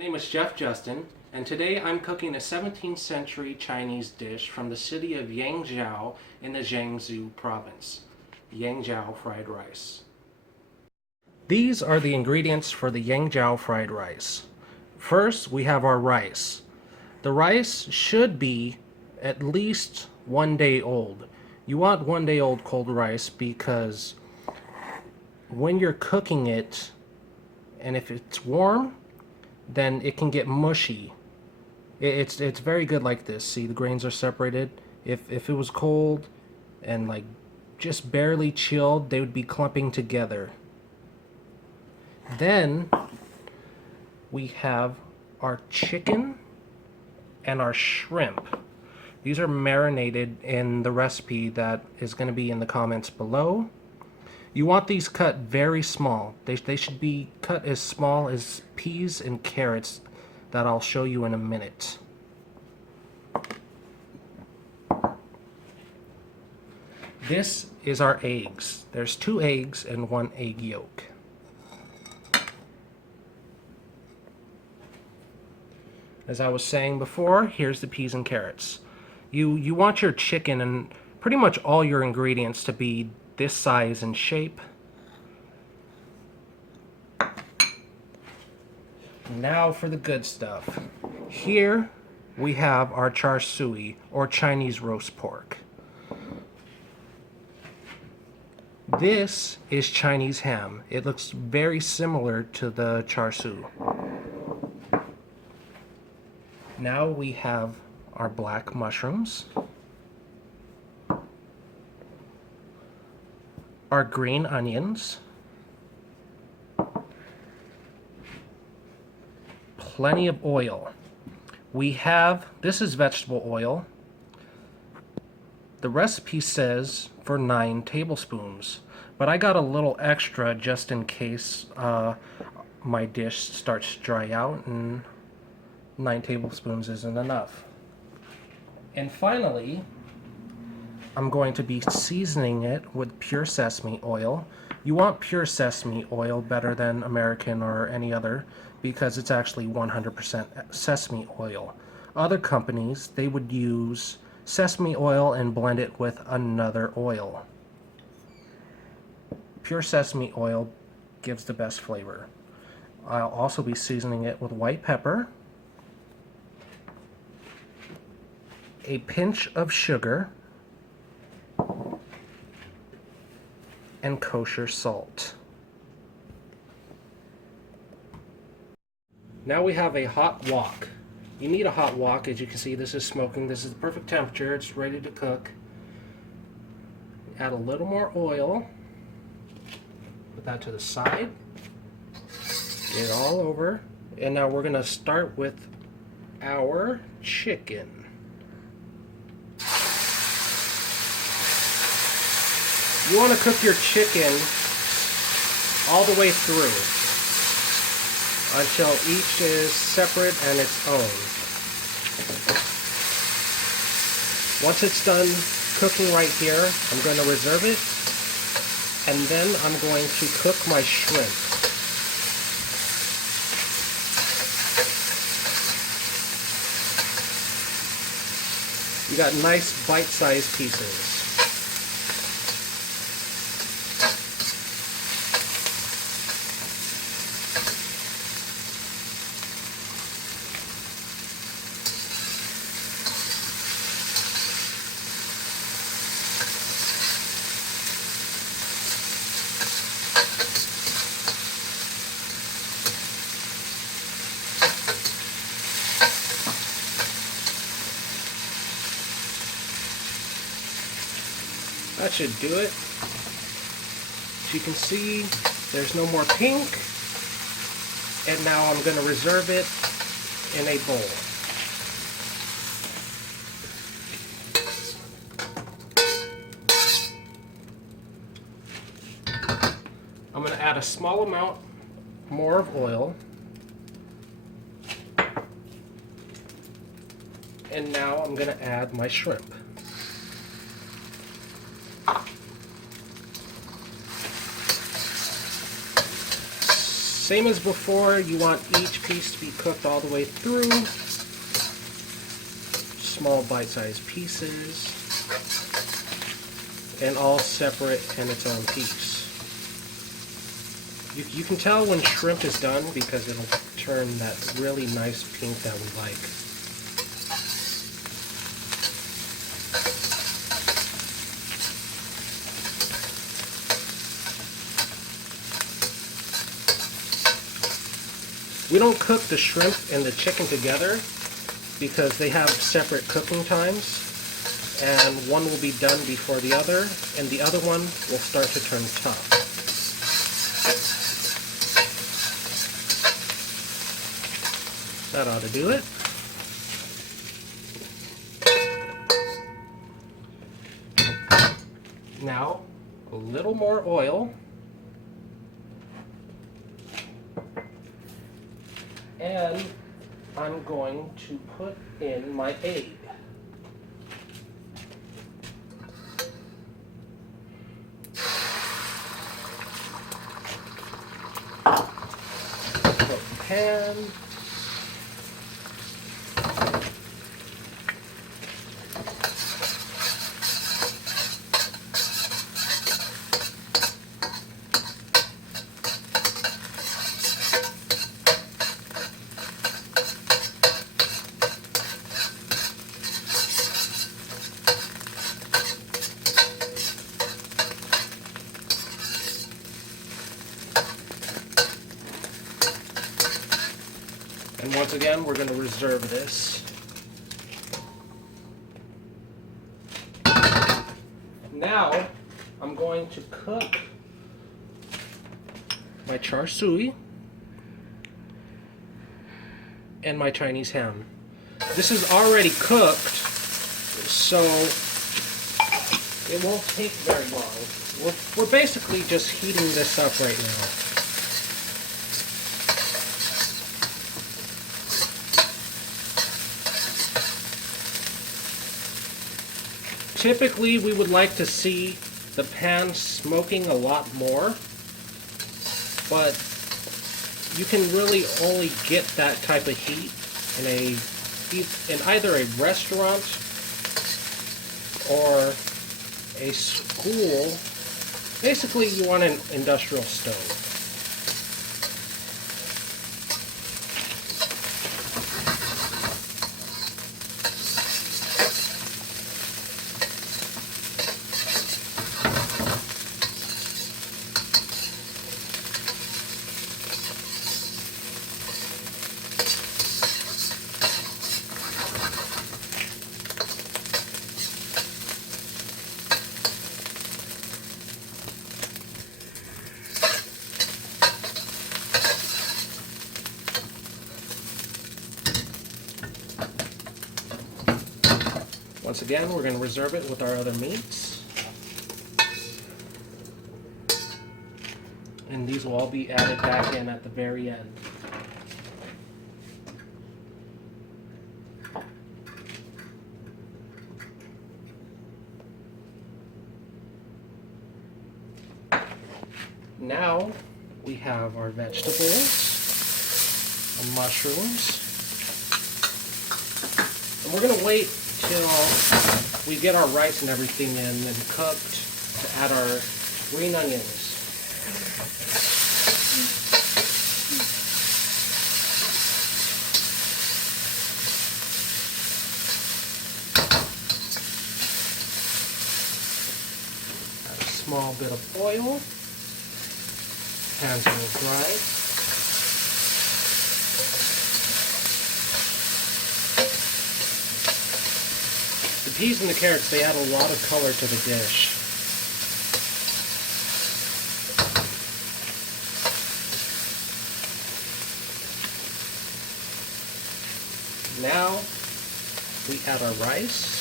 My name is Jeff Justin, and today I'm cooking a 17th century Chinese dish from the city of Yangchow in the Jiangsu province, Yangchow fried rice. These are the ingredients for the Yangchow fried rice. First, we have our rice. The rice should be at least 1 day old. You want 1 day old cold rice because when you're cooking it, and if it's warm, then it can get mushy. It's very good like this. See, the grains are separated. If it was cold and like just barely chilled, they would be clumping together. Then we have our chicken and our shrimp. These are marinated in the recipe that is going to be in the comments below. You want these cut very small. They should be cut as small as peas and carrots that I'll show you in a minute. This is our eggs. There's 2 eggs and 1 egg yolk. As I was saying before, here's the peas and carrots. You want your chicken and pretty much all your ingredients to be this size and shape. Now for the good stuff. Here we have our char siu, or Chinese roast pork. This is Chinese ham. It looks very similar to the char siu. Now we have our black mushrooms, our green onions, plenty of oil. We have, this is vegetable oil. The recipe says for 9 tablespoons, but I got a little extra just in case my dish starts to dry out and 9 tablespoons isn't enough. And finally, I'm going to be seasoning it with pure sesame oil. You want pure sesame oil better than American or any other because it's actually 100% sesame oil. Other companies, they would use sesame oil and blend it with another oil. Pure sesame oil gives the best flavor. I'll also be seasoning it with white pepper, a pinch of sugar, and kosher salt. Now we have a hot wok. You need a hot wok. As you can see, this is smoking. This is the perfect temperature. It's ready to cook. Add a little more oil. Put that to the side. Get it all over. And now we're going to start with our chicken. You want to cook your chicken all the way through until each is separate and its own. Once it's done cooking right here, I'm going to reserve it, and then I'm going to cook my shrimp. You got nice bite-sized pieces. That should do it. As you can see, there's no more pink. And now I'm going to reserve it in a bowl. I'm going to add a small amount more of oil. And now I'm going to add my shrimp. Same as before, you want each piece to be cooked all the way through. Small bite-sized pieces. And all separate in its own piece. You can tell when shrimp is done because it'll turn that really nice pink that we like. We don't cook the shrimp and the chicken together because they have separate cooking times, and one will be done before the other, and the other one will start to turn tough. That ought to do it. Now, a little more oil. And I'm going to put in my egg. Put the pan. And once again, we're going to reserve this. Now, I'm going to cook my char siu and my Chinese ham. This is already cooked, so it won't take very long. We're basically just heating this up right now. Typically, we would like to see the pan smoking a lot more, but you can really only get that type of heat in either a restaurant or a school. Basically, you want an industrial stove. Once again, we're going to reserve it with our other meats. And these will all be added back in at the very end. Now we have our vegetables, our mushrooms, and we're going to wait till we get our rice and everything in and cooked to add our green onions. Add a small bit of oil. Hands a little dry. The peas and the carrots, they add a lot of color to the dish. Now we add our rice.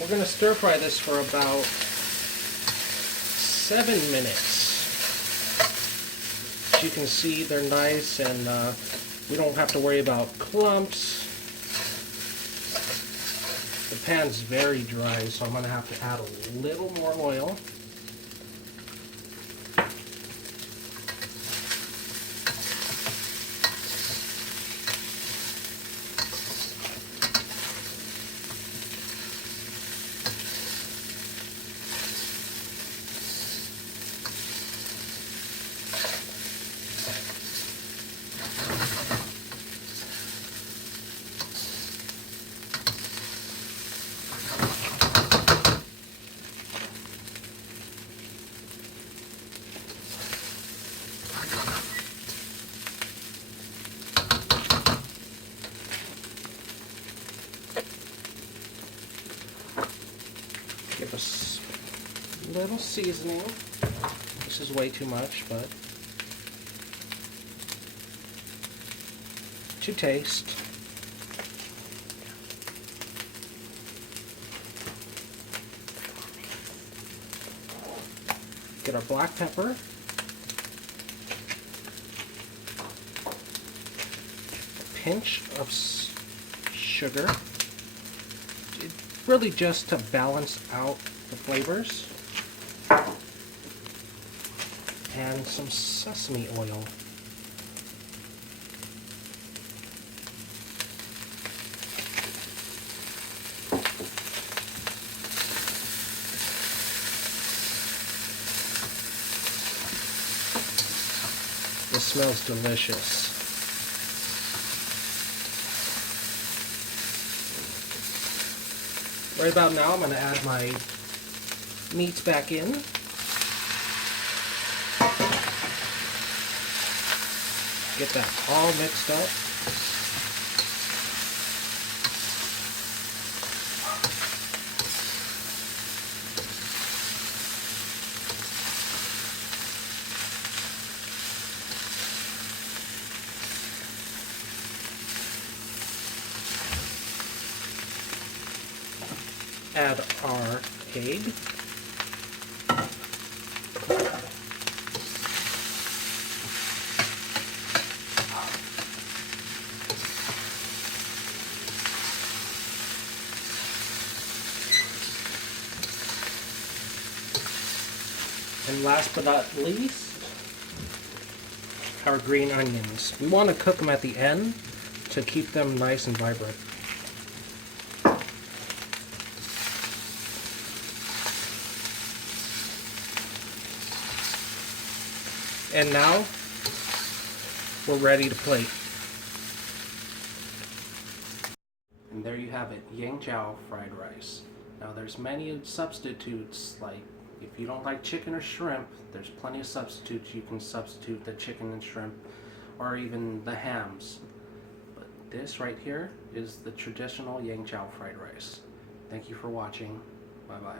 We're going to stir fry this for about 7 minutes. As you can see, they're nice and We don't have to worry about clumps. The pan's very dry, so I'm going to have to add a little more oil. Give us a little seasoning. This is way too much, but to taste. Get our black pepper. A pinch of sugar. Really just to balance out the flavors. And some sesame oil. This smells delicious. Right about now, I'm going to add my meats back in. Get that all mixed up. Add our egg. And last but not least, our green onions. We want to cook them at the end to keep them nice and vibrant. And now, we're ready to plate. And there you have it, Yangchow fried rice. Now there's many substitutes, like if you don't like chicken or shrimp, there's plenty of substitutes. You can substitute the chicken and shrimp, or even the hams. But this right here is the traditional Yangchow fried rice. Thank you for watching. Bye-bye.